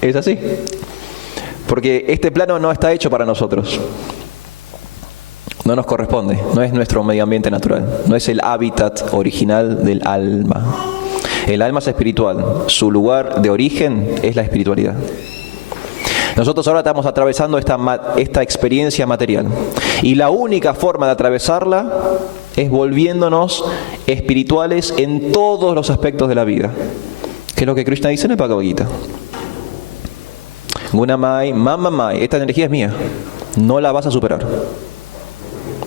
Es así. Porque este plano no está hecho para nosotros. No nos corresponde. No es nuestro medio ambiente natural. No es el hábitat original del alma. El alma es espiritual. Su lugar de origen es la espiritualidad. Nosotros ahora estamos atravesando esta experiencia material. Y la única forma de atravesarla es volviéndonos espirituales en todos los aspectos de la vida. Que es lo que Krishna dice en el Bhagavad Gita. Gunamai, Mamamai, esta energía es mía. No la vas a superar.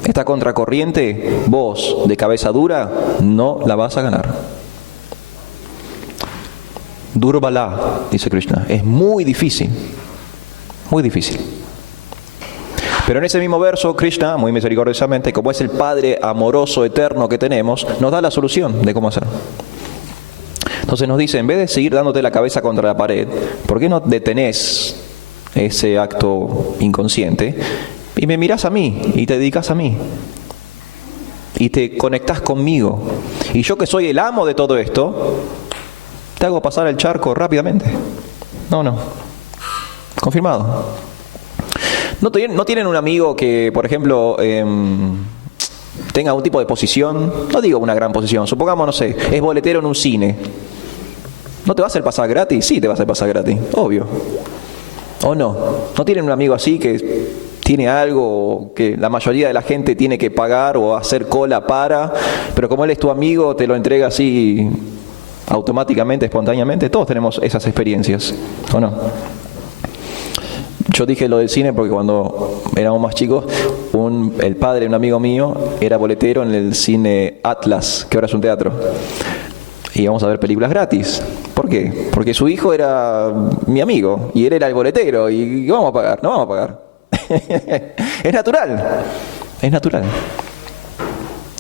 Esta contracorriente, vos, de cabeza dura, no la vas a ganar. Durbala, dice Krishna. Es muy difícil. Muy difícil. Pero en ese mismo verso, Krishna, muy misericordiosamente, como es el Padre amoroso eterno que tenemos, nos da la solución de cómo hacerlo. Entonces nos dice, en vez de seguir dándote la cabeza contra la pared, ¿por qué no detenés ese acto inconsciente y me mirás a mí y te dedicas a mí? Y te conectás conmigo. Y yo que soy el amo de todo esto, te hago pasar el charco rápidamente. No. Confirmado. ¿No tienen un amigo que, por ejemplo, tenga un tipo de posición? No digo una gran posición. Supongamos, no sé, es boletero en un cine. ¿No te va a hacer pasar gratis? Sí, te va a hacer pasar gratis. Obvio. ¿O no? ¿No tienen un amigo así que tiene algo que la mayoría de la gente tiene que pagar o hacer cola para, pero como él es tu amigo, te lo entrega así automáticamente, espontáneamente? Todos tenemos esas experiencias, ¿o no? Yo dije lo del cine porque cuando éramos más chicos, el padre de un amigo mío era boletero en el cine Atlas, que ahora es un teatro. Y íbamos a ver películas gratis. ¿Por qué? Porque su hijo era mi amigo y él era el boletero. ¿Y vamos a pagar? No vamos a pagar. Es natural. Es natural.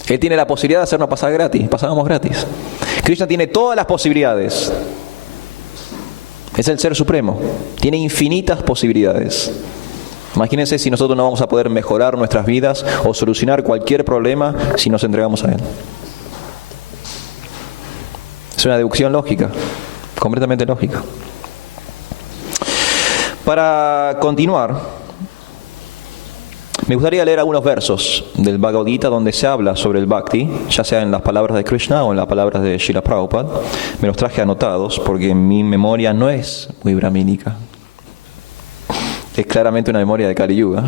Él tiene la posibilidad de hacernos pasar gratis. Pasábamos gratis. Krishna tiene todas las posibilidades. Es el Ser Supremo. Tiene infinitas posibilidades. Imagínense si nosotros no vamos a poder mejorar nuestras vidas o solucionar cualquier problema si nos entregamos a Él. Es una deducción lógica, completamente lógica. Para continuar, me gustaría leer algunos versos del Bhagavad Gita donde se habla sobre el Bhakti, ya sea en las palabras de Krishna o en las palabras de Srila Prabhupada. Me los traje anotados porque mi memoria no es muy brahmínica. Es claramente una memoria de Kali Yuga.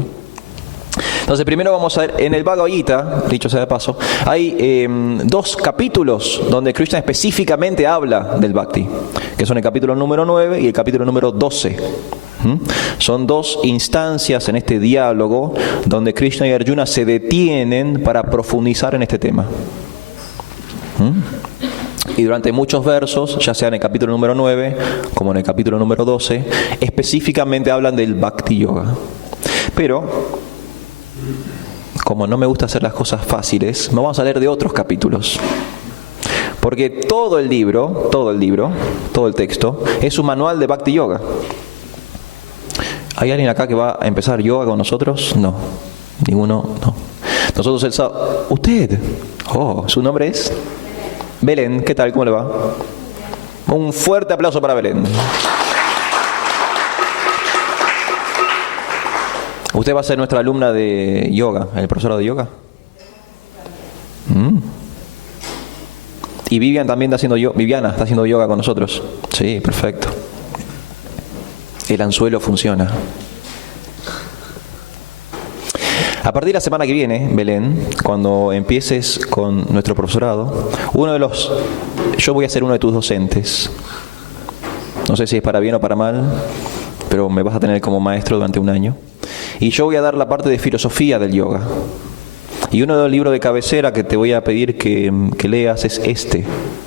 Entonces primero vamos a ver, en el Bhagavad Gita, dicho sea de paso, hay 2 capítulos donde Krishna específicamente habla del Bhakti, que son el capítulo número 9 y el capítulo número 12. Son 2 instancias en este diálogo donde Krishna y Arjuna se detienen para profundizar en este tema. Y durante muchos versos, ya sea en el capítulo número 9 como en el capítulo número 12, específicamente hablan del Bhakti Yoga. Pero como no me gusta hacer las cosas fáciles, me vamos a leer de otros capítulos. Porque todo el libro, todo el texto, es un manual de Bhakti Yoga. ¿Hay alguien acá que va a empezar yoga con nosotros? No. Ninguno, no. Nosotros el sábado... ¿Usted? Oh, ¿su nombre es? Belén. ¿Qué tal? ¿Cómo le va? Un fuerte aplauso para Belén. ¿Usted va a ser nuestra alumna de yoga, el profesor de yoga? Y Viviana está haciendo yoga con nosotros. Sí, perfecto. El anzuelo funciona. A partir de la semana que viene, Belén, cuando empieces con nuestro profesorado, yo voy a ser uno de tus docentes. No sé si es para bien o para mal, pero me vas a tener como maestro durante un año. Y yo voy a dar la parte de filosofía del yoga. Y uno de los libros de cabecera que te voy a pedir que leas es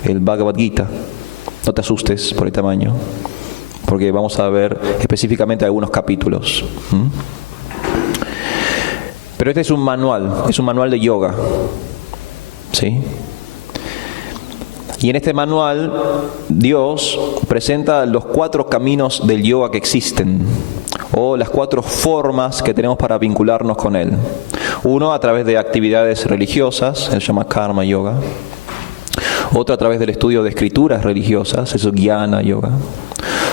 el Bhagavad Gita. No te asustes por el tamaño, porque vamos a ver específicamente algunos capítulos. Pero este es un manual de yoga. ¿Sí? Y en este manual Dios presenta los 4 caminos del yoga que existen, o las 4 formas que tenemos para vincularnos con Él. Uno, a través de actividades religiosas, se llama karma yoga. Otro a través del estudio de escrituras religiosas, eso es Jnana Yoga.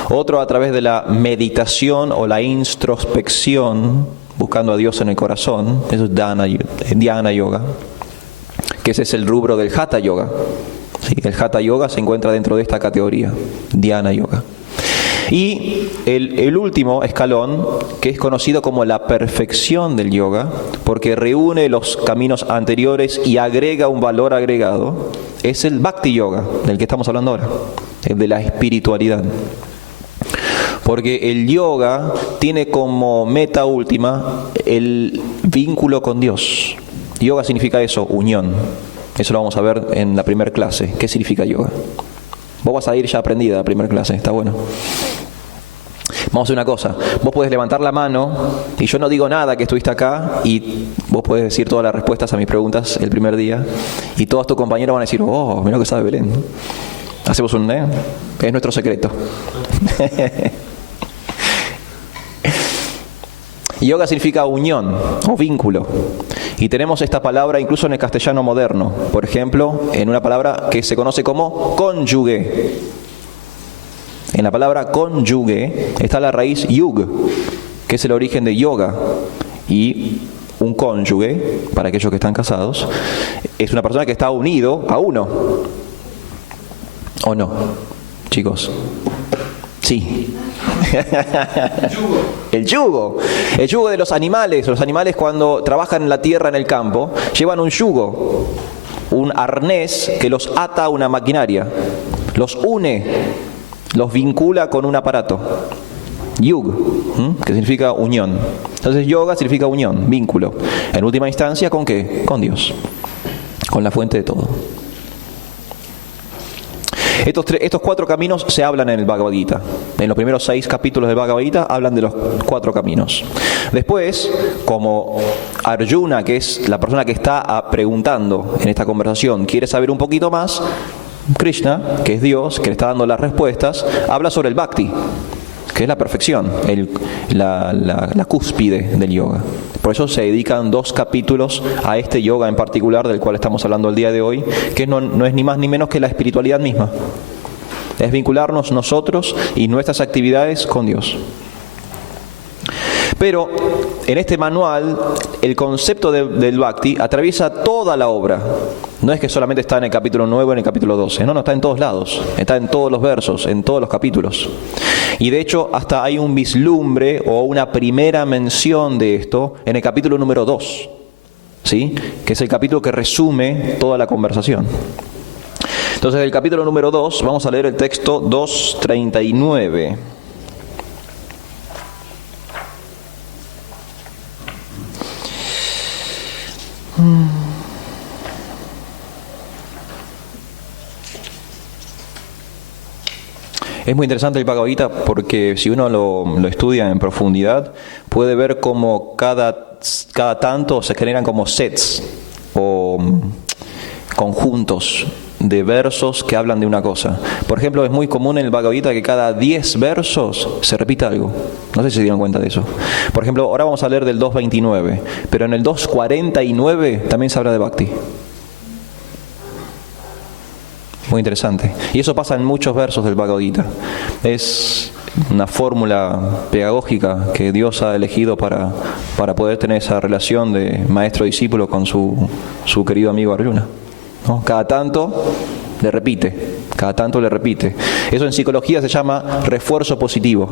Otro a través de la meditación o la introspección, buscando a Dios en el corazón, eso es Dhyana Yoga, que ese es el rubro del Hatha Yoga. Sí, el Hatha Yoga se encuentra dentro de esta categoría, Dhyana Yoga. Y el último escalón, que es conocido como la perfección del yoga, porque reúne los caminos anteriores y agrega un valor agregado, es el Bhakti Yoga, del que estamos hablando ahora, el de la espiritualidad. Porque el yoga tiene como meta última el vínculo con Dios. Yoga significa eso, unión. Eso lo vamos a ver en la primera clase. ¿Qué significa yoga? Vos vas a ir ya aprendida a la primera clase, está bueno. Vamos a hacer una cosa, vos podés levantar la mano y yo no digo nada que estuviste acá y vos podés decir todas las respuestas a mis preguntas el primer día y todos tus compañeros van a decir, oh, mira lo que sabe Belén. Hacemos un, es nuestro secreto. Yoga significa unión o vínculo. Y tenemos esta palabra incluso en el castellano moderno. Por ejemplo, en una palabra que se conoce como cónyuge. En la palabra cónyuge está la raíz yug, que es el origen de yoga. Y un cónyuge, para aquellos que están casados, es una persona que está unido a uno. ¿O no, chicos? Sí. El yugo. El yugo de los animales. Los animales cuando trabajan en la tierra, en el campo, llevan un yugo, un arnés que los ata a una maquinaria, los une, los vincula con un aparato. Yug, que significa unión. Entonces yoga significa unión, vínculo. En última instancia, ¿con qué? Con Dios, con la fuente de todo. Estos 4 caminos se hablan en el Bhagavad Gita. En los primeros 6 capítulos del Bhagavad Gita hablan de los 4 caminos. Después, como Arjuna, que es la persona que está preguntando en esta conversación, quiere saber un poquito más, Krishna, que es Dios, que le está dando las respuestas, habla sobre el Bhakti, que es la perfección, la cúspide del yoga. Por eso se dedican 2 capítulos a este yoga en particular, del cual estamos hablando el día de hoy, que no es ni más ni menos que la espiritualidad misma. Es vincularnos nosotros y nuestras actividades con Dios. Pero en este manual, el concepto del Bhakti atraviesa toda la obra. No es que solamente está en el capítulo 9 o en el capítulo 12. No, está en todos lados. Está en todos los versos, en todos los capítulos. Y de hecho, hasta hay un vislumbre o una primera mención de esto en el capítulo número 2. ¿Sí? Que es el capítulo que resume toda la conversación. Entonces, del capítulo número 2, vamos a leer el texto 2.39. Es muy interesante el Bhagavad Gita porque si uno lo estudia en profundidad, puede ver cómo cada tanto se generan como sets o conjuntos de versos que hablan de una cosa. Por ejemplo, es muy común en el Bhagavad Gita que cada 10 versos se repita algo. No sé si se dieron cuenta de eso. Por ejemplo, ahora vamos a leer del 2.29, pero en el 2.49 también se habla de Bhakti. Muy interesante. Y eso pasa en muchos versos del Bhagavad Gita. Es una fórmula pedagógica que Dios ha elegido para poder tener esa relación de maestro-discípulo con su querido amigo Arjuna, ¿no? Cada tanto le repite. Eso en psicología se llama refuerzo positivo.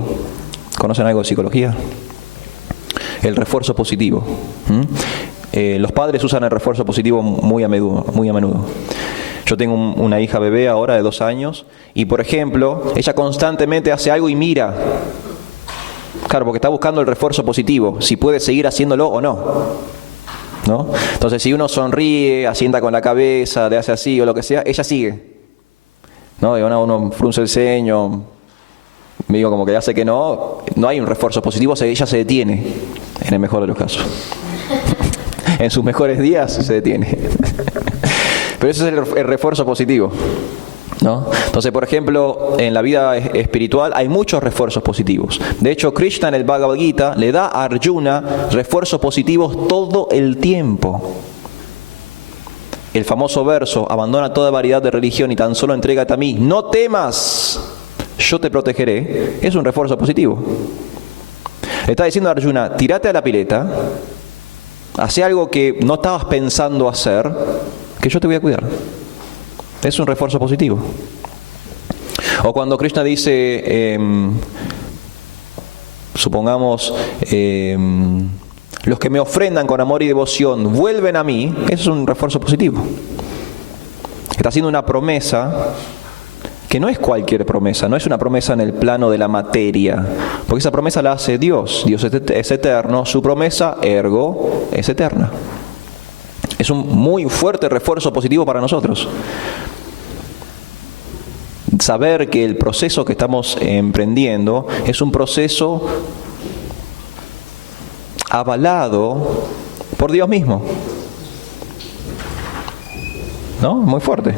¿Conocen algo de psicología? El refuerzo positivo. Los padres usan el refuerzo positivo muy a menudo. Yo tengo una hija bebé ahora de 2 años y, por ejemplo, ella constantemente hace algo y mira. Claro, porque está buscando el refuerzo positivo, si puede seguir haciéndolo o ¿no? Entonces, si uno sonríe, asienta con la cabeza, le hace así o lo que sea, ella sigue. ¿No? Y uno frunce el ceño, digo como que hace que no hay un refuerzo positivo, ella se detiene, en el mejor de los casos. En sus mejores días se detiene. Pero ese es el refuerzo positivo, ¿no? Entonces, por ejemplo, en la vida espiritual hay muchos refuerzos positivos. De hecho, Krishna en el Bhagavad Gita le da a Arjuna refuerzos positivos todo el tiempo. el famoso verso, abandona toda variedad de religión y tan solo entrégate a mí, no temas, yo te protegeré, es un refuerzo positivo. Le está diciendo a Arjuna, tírate a la pileta, hace algo que no estabas pensando hacer, que yo te voy a cuidar. Es un refuerzo positivo. O cuando Krishna dice, supongamos, los que me ofrendan con amor y devoción vuelven a mí, eso es un refuerzo positivo. Está haciendo una promesa que no es cualquier promesa, no es una promesa en el plano de la materia, porque esa promesa la hace Dios. Dios es eterno, su promesa, ergo, es eterna. Es un muy fuerte refuerzo positivo para nosotros. Saber que el proceso que estamos emprendiendo es un proceso avalado por Dios mismo. ¿No? Muy fuerte.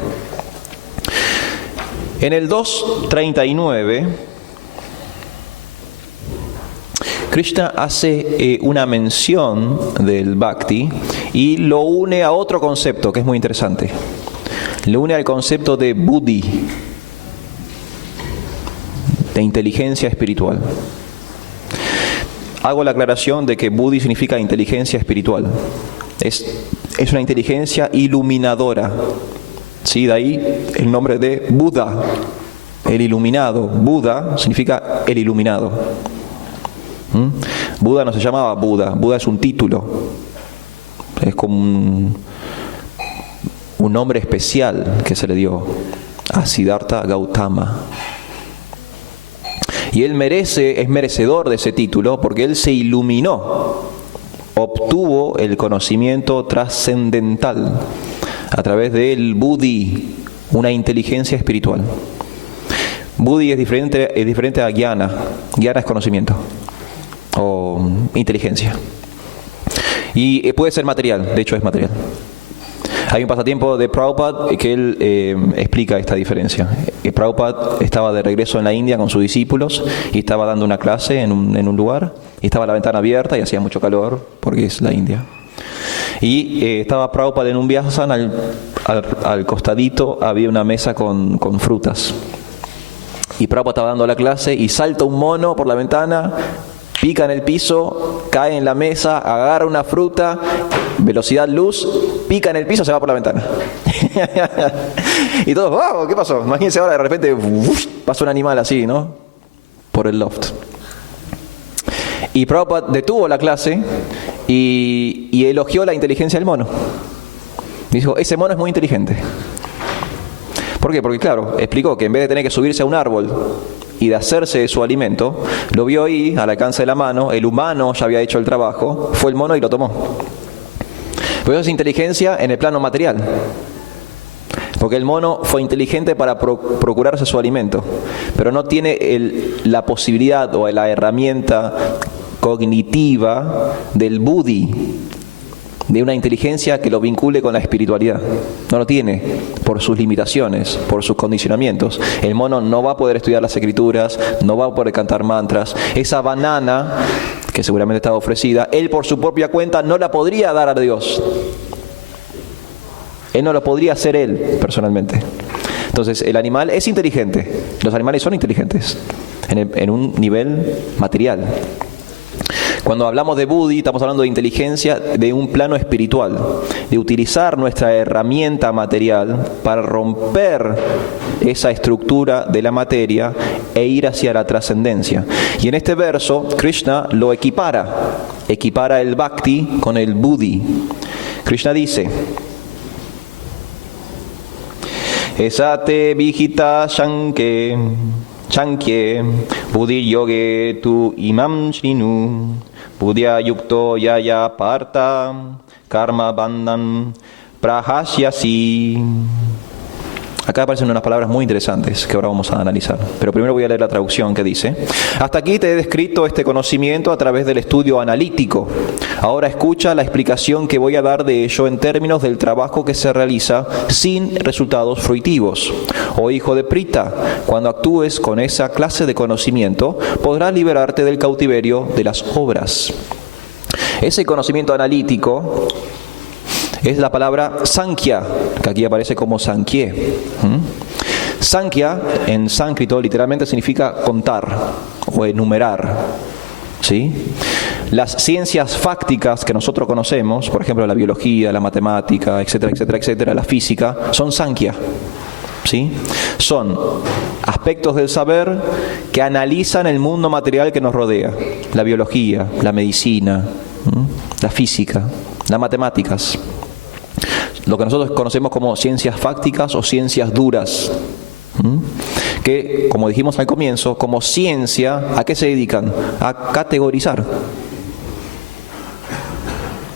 En el 2.39, Krishna hace una mención del Bhakti y lo une a otro concepto que es muy interesante. Lo une al concepto de buddhi, de inteligencia espiritual. Hago la aclaración de que buddhi significa inteligencia espiritual. Es una inteligencia iluminadora. Sí, de ahí el nombre de Buda, el iluminado. Buda significa el iluminado. Buda no se llamaba Buda, Buda es un título. Es como un nombre especial que se le dio a Siddhartha Gautama. Y él es merecedor de ese título porque él se iluminó, obtuvo el conocimiento trascendental a través del buddhi, una inteligencia espiritual. Buddhi es diferente a jnana. Jnana es conocimiento o inteligencia. Y puede ser material, de hecho es material. Hay un pasatiempo de Prabhupada que él explica esta diferencia. Prabhupada estaba de regreso en la India con sus discípulos y estaba dando una clase en un lugar y estaba la ventana abierta y hacía mucho calor porque es la India. Y estaba Prabhupada en un vyasana, al costadito había una mesa con frutas. Y Prabhupada estaba dando la clase y salta un mono por la ventana, pica en el piso, cae en la mesa, agarra una fruta, velocidad luz, pica en el piso, se va por la ventana. Y todos, wow, ¿qué pasó? Imagínense ahora de repente pasa un animal así, ¿no? Por el loft. Y Prabhupada detuvo la clase y elogió la inteligencia del mono. Dijo, ese mono es muy inteligente. ¿Por qué? Porque claro, explicó que en vez de tener que subirse a un árbol y de hacerse de su alimento, lo vio ahí, al alcance de la mano, el humano ya había hecho el trabajo, fue el mono y lo tomó. Pero eso es inteligencia en el plano material. Porque el mono fue inteligente para procurarse su alimento, pero no tiene la posibilidad o la herramienta cognitiva del buddhi, de una inteligencia que lo vincule con la espiritualidad. No lo tiene por sus limitaciones, por sus condicionamientos. El mono no va a poder estudiar las escrituras, no va a poder cantar mantras. Esa banana, que seguramente estaba ofrecida, él por su propia cuenta no la podría dar a Dios. Él no lo podría hacer él personalmente. Entonces el animal es inteligente. Los animales son inteligentes en un nivel material. Cuando hablamos de buddhi, estamos hablando de inteligencia de un plano espiritual, de utilizar nuestra herramienta material para romper esa estructura de la materia e ir hacia la trascendencia. Y en este verso, Krishna lo equipara el bhakti con el buddhi. Krishna dice, Esate vijita shankye buddhi yoge tu imam shrinu buddhya yukto yaya parta karma bandhan prahasyasi. Acá aparecen unas palabras muy interesantes que ahora vamos a analizar. Pero primero voy a leer la traducción que dice: hasta aquí te he descrito este conocimiento a través del estudio analítico. Ahora escucha la explicación que voy a dar de ello en términos del trabajo que se realiza sin resultados fruitivos. Oh hijo de Prita, cuando actúes con esa clase de conocimiento, podrás liberarte del cautiverio de las obras. Ese conocimiento analítico es la palabra Sankhya, que aquí aparece como Sankhye. Sankhya en sánscrito literalmente significa contar o enumerar, ¿sí? Las ciencias fácticas que nosotros conocemos, por ejemplo la biología, la matemática, etcétera, etcétera, etcétera, la física, son Sankhya, ¿sí? Son aspectos del saber que analizan el mundo material que nos rodea. La biología, la medicina, la física, las matemáticas. Lo que nosotros conocemos como ciencias fácticas o ciencias duras. Que, como dijimos al comienzo, como ciencia, ¿a qué se dedican? A categorizar.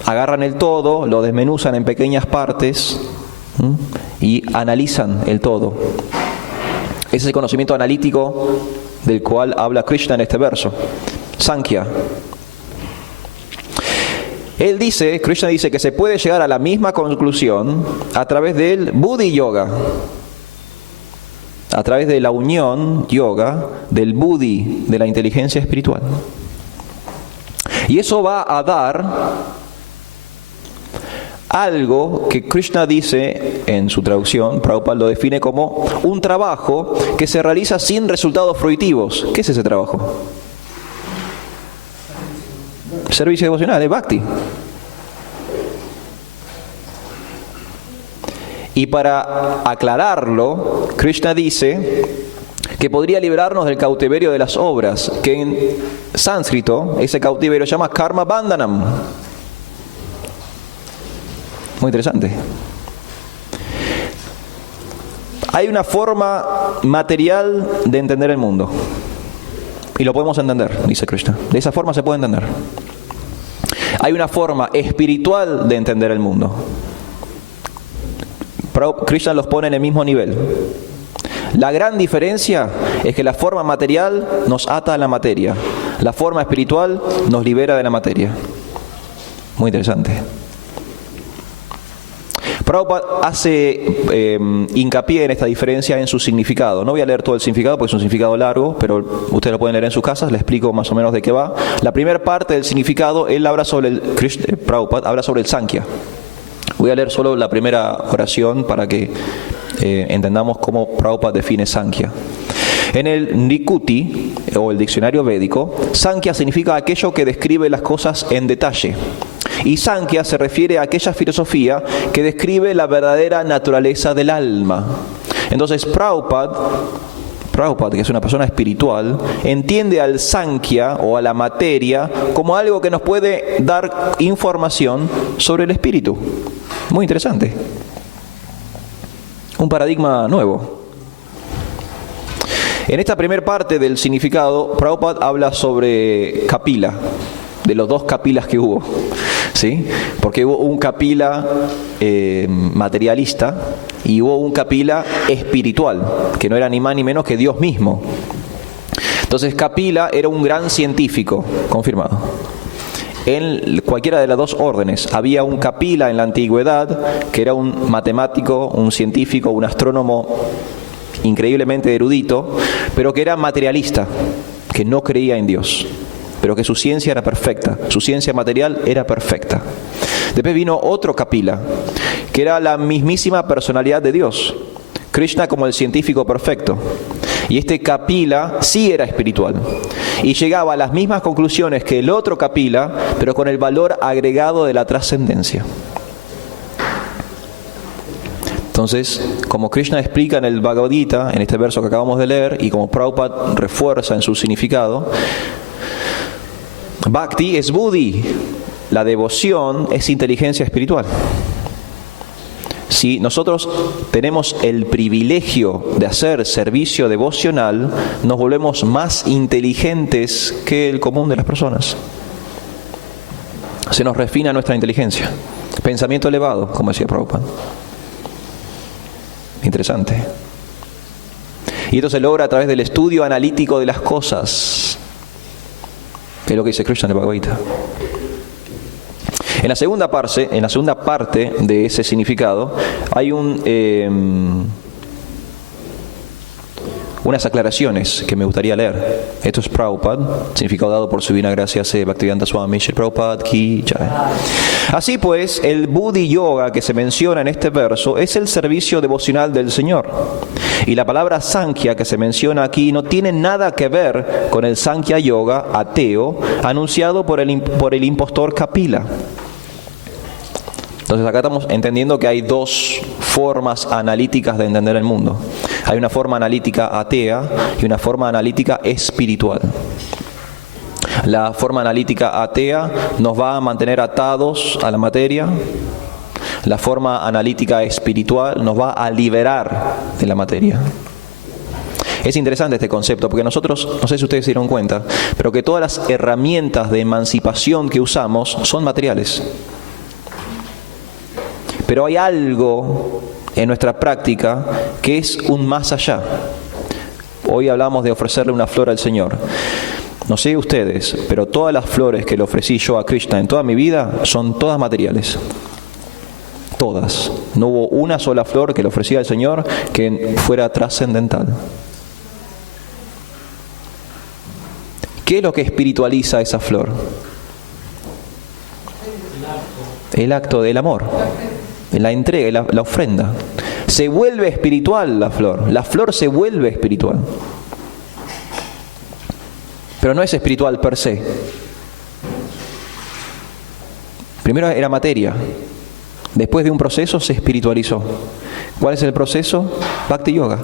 Agarran el todo, lo desmenuzan en pequeñas partes y analizan el todo. Ese es el conocimiento analítico del cual habla Krishna en este verso. Sankhya. Krishna dice que se puede llegar a la misma conclusión a través del Buddhi Yoga. A través de la unión yoga del Buddhi, de la inteligencia espiritual. Y eso va a dar algo que Krishna dice en su traducción, Prabhupada lo define como un trabajo que se realiza sin resultados fruitivos. ¿Qué es ese trabajo? Servicio devocional, es Bhakti. Y para aclararlo, Krishna dice que podría librarnos del cautiverio de las obras, que en sánscrito ese cautiverio se llama karma bandhanam. Muy interesante. Hay una forma material de entender el mundo. Y lo podemos entender, dice Krishna. De esa forma se puede entender. Hay una forma espiritual de entender el mundo. Krishna los pone en el mismo nivel. La gran diferencia es que la forma material nos ata a la materia. La forma espiritual nos libera de la materia. Muy interesante. Prabhupada hace hincapié en esta diferencia en su significado. No voy a leer todo el significado porque es un significado largo, pero ustedes lo pueden leer en sus casas. Les explico más o menos de qué va. La primera parte del significado, él habla sobre Prabhupada habla sobre el Sankhya. Voy a leer solo la primera oración para que entendamos cómo Prabhupada define Sankhya. En el Nikuti, o el diccionario védico, Sankhya significa aquello que describe las cosas en detalle. Y Sankhya se refiere a aquella filosofía que describe la verdadera naturaleza del alma. Entonces Prabhupada, que es una persona espiritual, entiende al Sankhya o a la materia como algo que nos puede dar información sobre el espíritu. Muy interesante. Un paradigma nuevo. En esta primera parte del significado, Prabhupada habla sobre Kapila, de los dos Kapilas que hubo, ¿sí? Porque hubo un Kapila materialista y hubo un Kapila espiritual, que no era ni más ni menos que Dios mismo. Entonces Kapila era un gran científico, confirmado. En cualquiera de las dos órdenes. Había un Kapila en la antigüedad, que era un matemático, un científico, un astrónomo increíblemente erudito, pero que era materialista, que no creía en Dios, pero que su ciencia era perfecta, su ciencia material era perfecta. Después vino otro Kapila, que era la mismísima personalidad de Dios, Krishna como el científico perfecto. Y este Kapila sí era espiritual y llegaba a las mismas conclusiones que el otro Kapila, pero con el valor agregado de la trascendencia. Entonces, como Krishna explica en el Bhagavad Gita, en este verso que acabamos de leer, y como Prabhupada refuerza en su significado, Bhakti es Buddhi, la devoción es inteligencia espiritual. Si nosotros tenemos el privilegio de hacer servicio devocional, nos volvemos más inteligentes que el común de las personas. Se nos refina nuestra inteligencia. Pensamiento elevado, como decía Prabhupada. Interesante. Y esto se logra a través del estudio analítico de las cosas, que es lo que dice Krishna en el Bhagavad Gita. En la segunda parte de ese significado hay unas aclaraciones que me gustaría leer. Esto es Prabhupada, significado dado por su divina gracia C. Bhaktivedanta Swami Srila Prabhupada Ki Jai. Así pues, el Buddhi Yoga que se menciona en este verso es el servicio devocional del Señor. Y la palabra Sankhya que se menciona aquí no tiene nada que ver con el Sankhya Yoga ateo anunciado por el impostor Kapila. Entonces acá estamos entendiendo que hay dos formas analíticas de entender el mundo. Hay una forma analítica atea y una forma analítica espiritual. La forma analítica atea nos va a mantener atados a la materia. La forma analítica espiritual nos va a liberar de la materia. Es interesante este concepto porque nosotros, no sé si ustedes se dieron cuenta, pero que todas las herramientas de emancipación que usamos son materiales. Pero hay algo en nuestra práctica que es un más allá. Hoy hablamos de ofrecerle una flor al Señor. No sé ustedes, pero todas las flores que le ofrecí yo a Krishna en toda mi vida son todas materiales. Todas. No hubo una sola flor que le ofrecí al Señor que fuera trascendental. ¿Qué es lo que espiritualiza esa flor? El acto del amor. La entrega, la ofrenda. Se vuelve espiritual la flor se vuelve espiritual. Pero no es espiritual per se. Primero era materia, después de un proceso se espiritualizó. ¿Cuál es el proceso? Bhakti Yoga.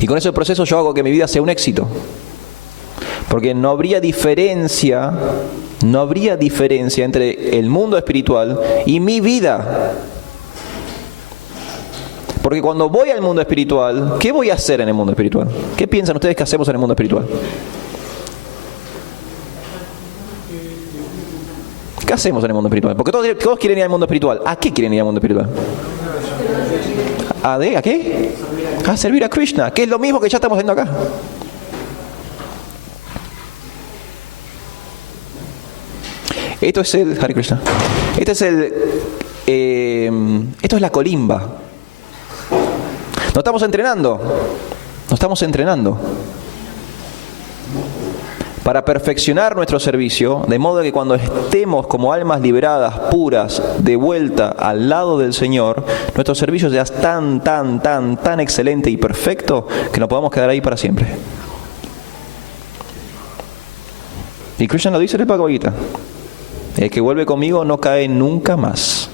Y con ese proceso yo hago que mi vida sea un éxito. Porque no habría diferencia entre el mundo espiritual y mi vida. Porque cuando voy al mundo espiritual, ¿qué voy a hacer en el mundo espiritual? ¿Qué piensan ustedes que hacemos en el mundo espiritual? ¿Qué hacemos en el mundo espiritual? Porque todos quieren ir al mundo espiritual. ¿A qué quieren ir al mundo espiritual? ¿A qué? A servir a Krishna, que es lo mismo que ya estamos haciendo acá. Esto es el Hare Krishna. Esto es la colimba. Nos estamos entrenando para perfeccionar nuestro servicio, de modo que cuando estemos como almas liberadas, puras, de vuelta al lado del Señor, nuestro servicio sea tan excelente y perfecto que nos podamos quedar ahí para siempre. Y Krishna lo dice en el Bhagavad Gita. El que vuelve conmigo no cae nunca más.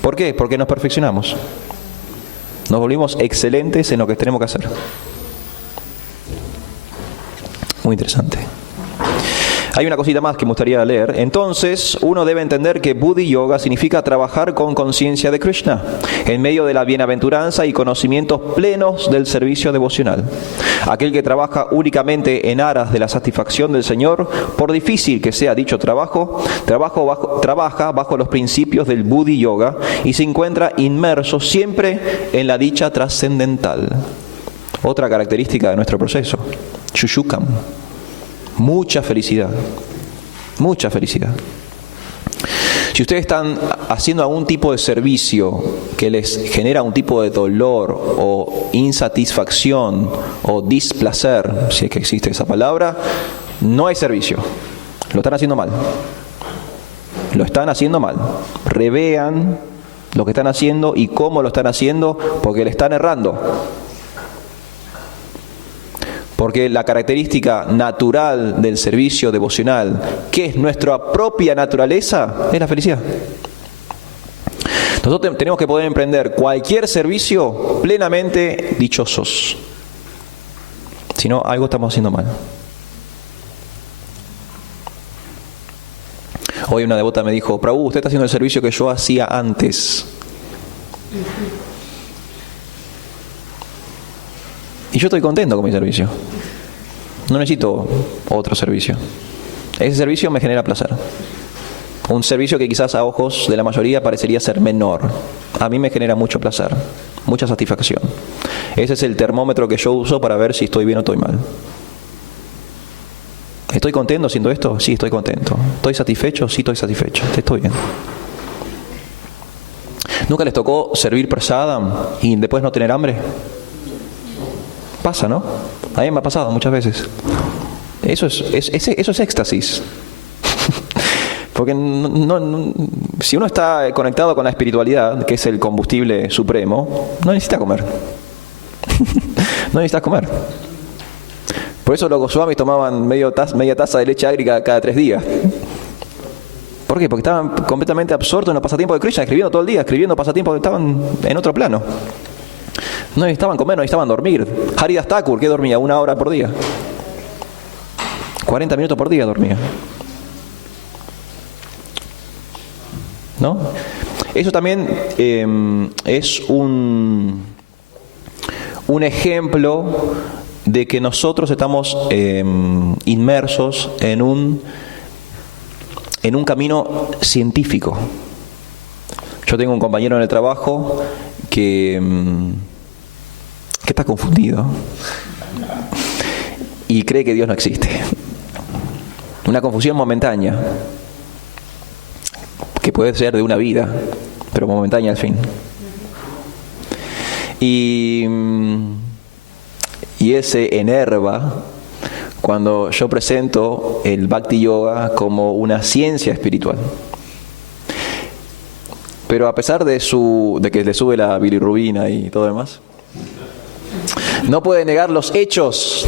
¿Por qué? Porque nos perfeccionamos. Nos volvimos excelentes en lo que tenemos que hacer. Muy interesante. Hay una cosita más que me gustaría leer. Entonces, uno debe entender que Buddhi Yoga significa trabajar con conciencia de Krishna, en medio de la bienaventuranza y conocimientos plenos del servicio devocional. Aquel que trabaja únicamente en aras de la satisfacción del Señor, por difícil que sea dicho trabaja bajo los principios del Buddhi Yoga y se encuentra inmerso siempre en la dicha trascendental. Otra característica de nuestro proceso, Shushukam. Mucha felicidad. Mucha felicidad. Si ustedes están haciendo algún tipo de servicio que les genera un tipo de dolor o insatisfacción o displacer, si es que existe esa palabra, no hay servicio. Lo están haciendo mal. Lo están haciendo mal. Revean lo que están haciendo y cómo lo están haciendo, porque le están errando. Porque la característica natural del servicio devocional, que es nuestra propia naturaleza, es la felicidad. Nosotros tenemos que poder emprender cualquier servicio plenamente dichosos. Si no, algo estamos haciendo mal. Hoy una devota me dijo: Prabhu, usted está haciendo el servicio que yo hacía antes. Y yo estoy contento con mi servicio. No necesito otro servicio. Ese servicio me genera placer. Un servicio que quizás a ojos de la mayoría parecería ser menor. A mí me genera mucho placer, mucha satisfacción. Ese es el termómetro que yo uso para ver si estoy bien o estoy mal. ¿Estoy contento haciendo esto? Sí, estoy contento. ¿Estoy satisfecho? Sí, estoy satisfecho. Estoy bien. ¿Nunca les tocó servir prasadam y después no tener hambre? Pasa, ¿no? A mí me ha pasado muchas veces. Eso es éxtasis. Porque si uno está conectado con la espiritualidad, que es el combustible supremo, no necesita comer. No necesitas comer. Por eso los Goswamis tomaban media taza de leche agria cada 3 días. ¿Por qué? Porque estaban completamente absortos en los pasatiempos de Krishna, escribiendo todo el día, escribiendo pasatiempos, estaban en otro plano. No necesitaban comer, no necesitaban dormir. Haridas Thakur, ¿qué dormía? 1 hora por día. 40 minutos por día dormía. ¿No? Eso también es un ejemplo de que nosotros estamos inmersos en un camino científico. Yo tengo un compañero en el trabajo que está confundido y cree que Dios no existe. Una confusión momentánea, que puede ser de una vida, pero momentánea al fin. Y él se enerva cuando yo presento el Bhakti Yoga como una ciencia espiritual. Pero a pesar de que le sube la bilirrubina y todo demás, no puede negar los hechos.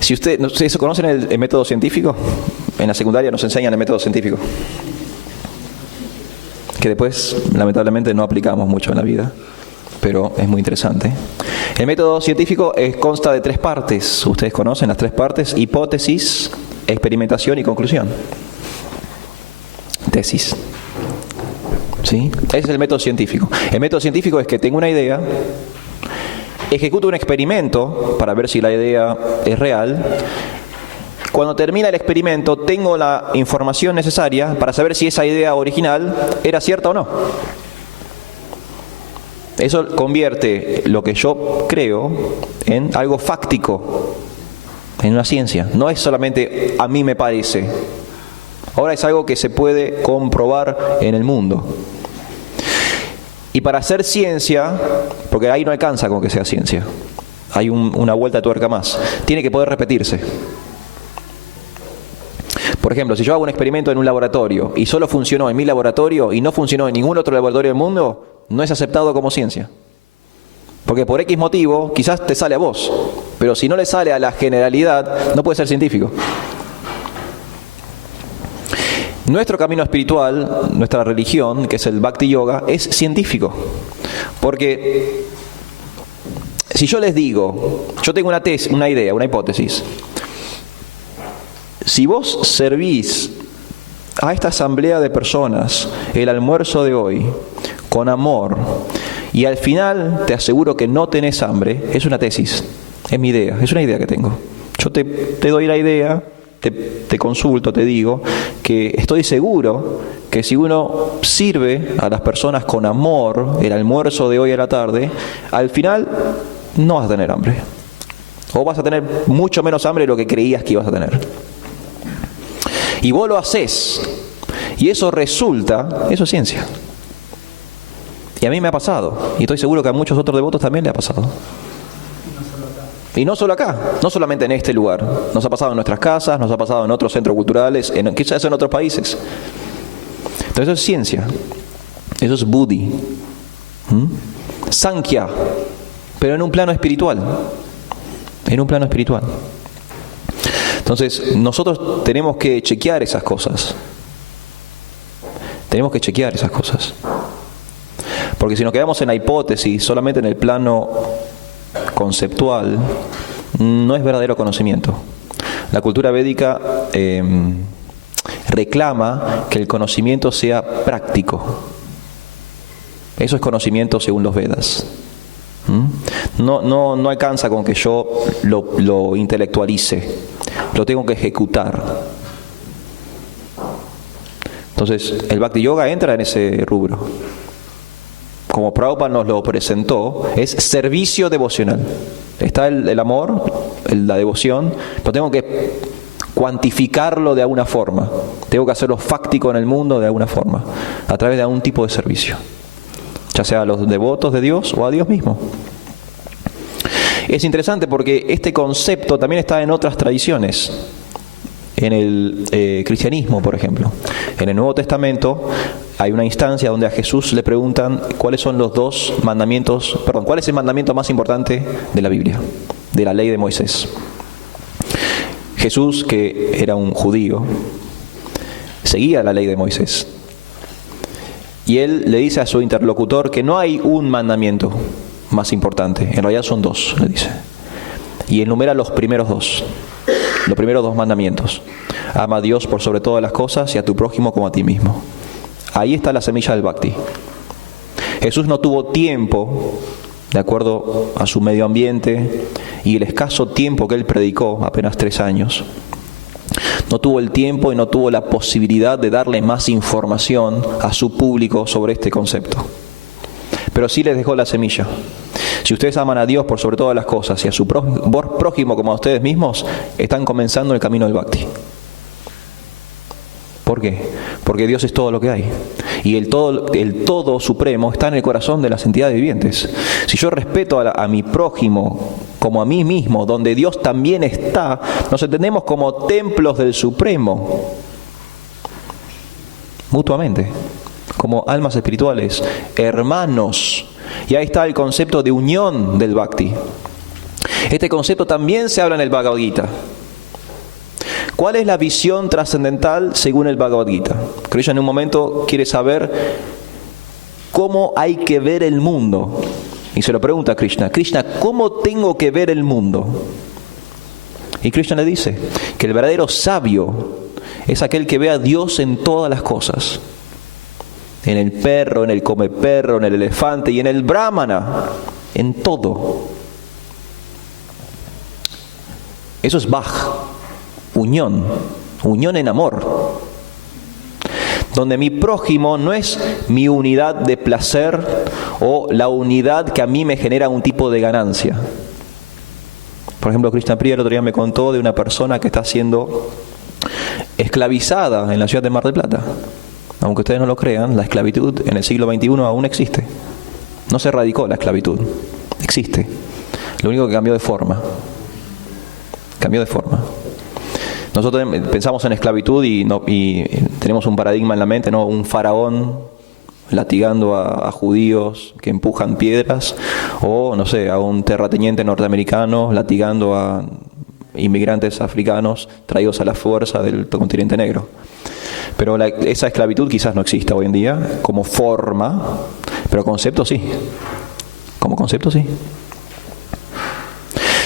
Si ustedes conocen el método científico, en la secundaria nos enseñan el método científico, que después lamentablemente no aplicamos mucho en la vida, pero es muy interesante. El método científico consta de 3 partes. Ustedes conocen las 3 partes: hipótesis, experimentación y conclusión. Tesis. ¿Sí? Ese es el método científico. El método científico es que tengo una idea, ejecuto un experimento para ver si la idea es real. Cuando termina el experimento, tengo la información necesaria para saber si esa idea original era cierta o no. Eso convierte lo que yo creo en algo fáctico, en una ciencia. No es solamente a mí me parece. Ahora es algo que se puede comprobar en el mundo. Y para hacer ciencia, porque ahí no alcanza con que sea ciencia, hay una vuelta de tuerca más, tiene que poder repetirse. Por ejemplo, si yo hago un experimento en un laboratorio y solo funcionó en mi laboratorio y no funcionó en ningún otro laboratorio del mundo, no es aceptado como ciencia. Porque por X motivo quizás te sale a vos, pero si no le sale a la generalidad, no puede ser científico. Nuestro camino espiritual, nuestra religión, que es el Bhakti Yoga, es científico. Porque si yo les digo, yo tengo una idea, una hipótesis. Si vos servís a esta asamblea de personas el almuerzo de hoy con amor y al final te aseguro que no tenés hambre, es una tesis, es mi idea, es una idea que tengo. Yo te doy la idea, te consulto, te digo que estoy seguro que si uno sirve a las personas con amor el almuerzo de hoy a la tarde, al final no vas a tener hambre. O vas a tener mucho menos hambre de lo que creías que ibas a tener. Y vos lo haces, y eso resulta, eso es ciencia. Y a mí me ha pasado, y estoy seguro que a muchos otros devotos también le ha pasado. Y no solo acá, no solamente en este lugar, nos ha pasado en nuestras casas, nos ha pasado en otros centros culturales, quizás en otros países. Entonces eso es ciencia, eso es buddhi, sankhya, pero en un plano espiritual, Entonces, nosotros tenemos que chequear esas cosas. Porque si nos quedamos en la hipótesis, solamente en el plano conceptual, no es verdadero conocimiento. La cultura védica reclama que el conocimiento sea práctico. Eso es conocimiento según los Vedas. No alcanza con que yo lo intelectualice. Lo tengo que ejecutar. Entonces, el Bhakti Yoga entra en ese rubro. Como Prabhupada nos lo presentó, es servicio devocional. Está el amor, la devoción, pero tengo que cuantificarlo de alguna forma. Tengo que hacerlo fáctico en el mundo de alguna forma, a través de algún tipo de servicio, ya sea a los devotos de Dios o a Dios mismo. Es interesante porque este concepto también está en otras tradiciones. En el cristianismo, por ejemplo. En el Nuevo Testamento hay una instancia donde a Jesús le preguntan cuáles son los dos mandamientos, cuál es el mandamiento más importante de la Biblia, de la ley de Moisés. Jesús, que era un judío, seguía la ley de Moisés. Y él le dice a su interlocutor que no hay un mandamiento más importante, en realidad son dos, le dice. Y enumera los primeros dos mandamientos. Ama a Dios por sobre todas las cosas y a tu prójimo como a ti mismo. Ahí está la semilla del Bhakti. Jesús no tuvo tiempo, de acuerdo a su medio ambiente y el escaso tiempo que él predicó, apenas 3 años. No tuvo el tiempo y no tuvo la posibilidad de darle más información a su público sobre este concepto. Pero sí les dejó la semilla. Si ustedes aman a Dios por sobre todas las cosas y a su prójimo como a ustedes mismos, están comenzando el camino del Bhakti. ¿Por qué? Porque Dios es todo lo que hay. Y el todo supremo está en el corazón de las entidades vivientes. Si yo respeto a mi prójimo como a mí mismo, donde Dios también está, nos entendemos como templos del Supremo, mutuamente, como almas espirituales, hermanos. Y ahí está el concepto de unión del Bhakti. Este concepto también se habla en el Bhagavad Gita. ¿Cuál es la visión trascendental según el Bhagavad Gita? Krishna en un momento quiere saber cómo hay que ver el mundo. Y se lo pregunta a Krishna, Krishna, ¿cómo tengo que ver el mundo? Y Krishna le dice que el verdadero sabio es aquel que ve a Dios en todas las cosas. En el perro, en el come perro, en el elefante y en el brahmana, en todo. Eso es Bhaj, unión en amor. Donde mi prójimo no es mi unidad de placer o la unidad que a mí me genera un tipo de ganancia. Por ejemplo, Krishna Priya el otro día me contó de una persona que está siendo esclavizada en la ciudad de Mar del Plata. Aunque ustedes no lo crean, la esclavitud en el siglo XXI aún existe. No se erradicó la esclavitud, existe. Lo único que cambió de forma. Nosotros pensamos en esclavitud y tenemos un paradigma en la mente, ¿no? Un faraón latigando a judíos que empujan piedras, o no sé, a un terrateniente norteamericano latigando a inmigrantes africanos traídos a la fuerza del continente negro. Pero esa esclavitud quizás no exista hoy en día como forma, pero concepto sí. Como concepto sí.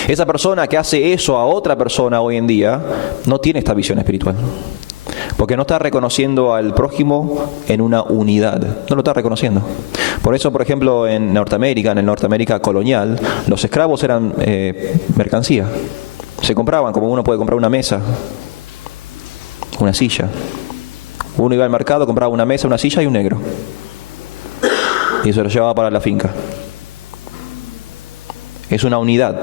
Esa persona que hace eso a otra persona hoy en día no tiene esta visión espiritual. Porque no está reconociendo al prójimo en una unidad. No lo está reconociendo. Por eso, por ejemplo, en Norteamérica, en el Norteamérica colonial, los esclavos eran mercancía. Se compraban, como uno puede comprar una mesa, una silla. Uno iba al mercado, compraba una mesa, una silla y un negro. Y se lo llevaba para la finca. Es una unidad.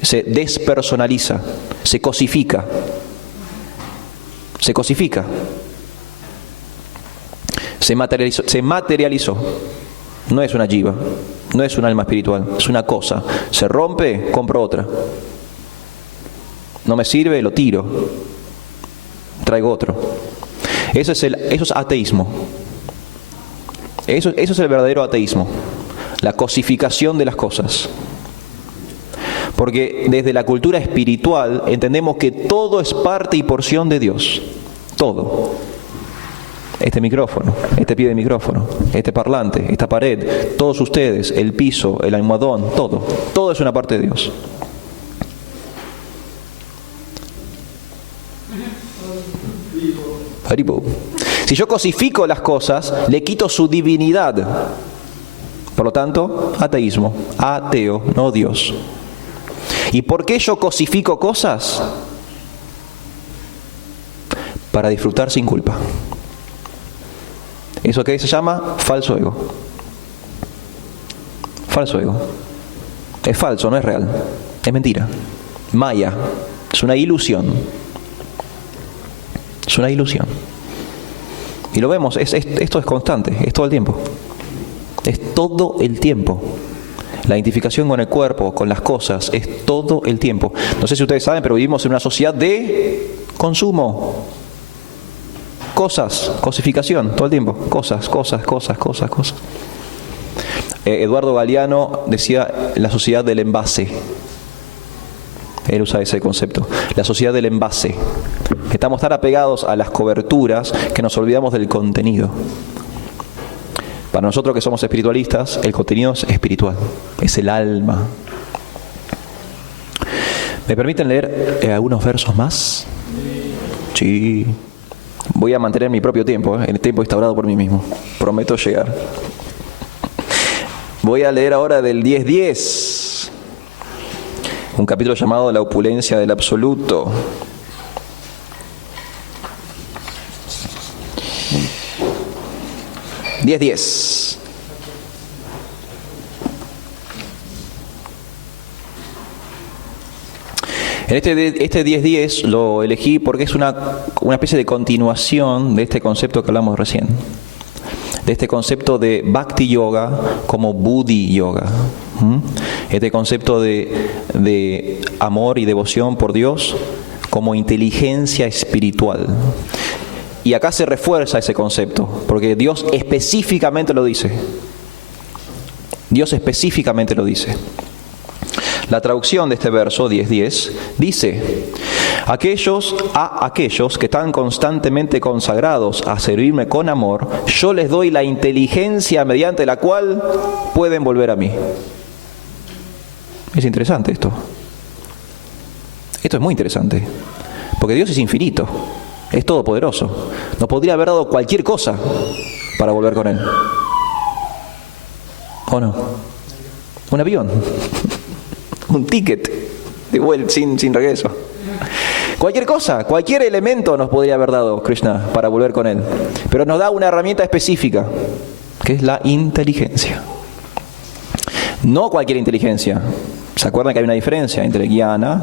Se despersonaliza, se cosifica. Se materializó. No es una jiva, no es un alma espiritual, es una cosa. Se rompe, compro otra. No me sirve, lo tiro. Traigo otro. Eso es ateísmo. Eso es el verdadero ateísmo. La cosificación de las cosas. Porque desde la cultura espiritual entendemos que todo es parte y porción de Dios. Todo. Este micrófono, este pie de micrófono, este parlante, esta pared, todos ustedes, el piso, el almohadón, todo. Todo es una parte de Dios. Si yo cosifico las cosas, le quito su divinidad. Por lo tanto, ateísmo. Ateo, no Dios. ¿Y por qué yo cosifico cosas? Para disfrutar sin culpa. Eso que se llama falso ego. Falso ego. Es falso, no es real. Es mentira. Maya. Es una ilusión. Es una ilusión. Y lo vemos, esto es constante, es todo el tiempo. Es todo el tiempo. La identificación con el cuerpo, con las cosas, es todo el tiempo. No sé si ustedes saben, pero vivimos en una sociedad de consumo. Cosas, cosificación, todo el tiempo. Cosas. Eduardo Galeano decía la sociedad del envase. Él usa ese concepto. La sociedad del envase. Estamos tan apegados a las coberturas que nos olvidamos del contenido. Para nosotros que somos espiritualistas, el contenido es espiritual, es el alma. ¿Me permiten leer algunos versos más? Sí. Voy a mantener mi propio tiempo, el tiempo instaurado por mí mismo. Prometo llegar. Voy a leer ahora del 10:10, un capítulo llamado La opulencia del absoluto. En este 10:10 lo elegí porque es una especie de continuación de este concepto que hablamos recién. De este concepto de Bhakti Yoga como Buddhi Yoga. Este concepto de amor y devoción por Dios como inteligencia espiritual. Y acá se refuerza ese concepto, porque Dios específicamente lo dice. Dios específicamente lo dice. La traducción de este verso 10:10 dice: a aquellos que están constantemente consagrados a servirme con amor, yo les doy la inteligencia mediante la cual pueden volver a mí. Es interesante esto. Esto es muy interesante, porque Dios es infinito. Es todopoderoso. Nos podría haber dado cualquier cosa para volver con Él. ¿O no? Un avión. Un ticket de vuelta sin regreso. Cualquier cosa, cualquier elemento nos podría haber dado Krishna para volver con Él. Pero nos da una herramienta específica, que es la inteligencia. No cualquier inteligencia. ¿Se acuerdan que hay una diferencia entre jnana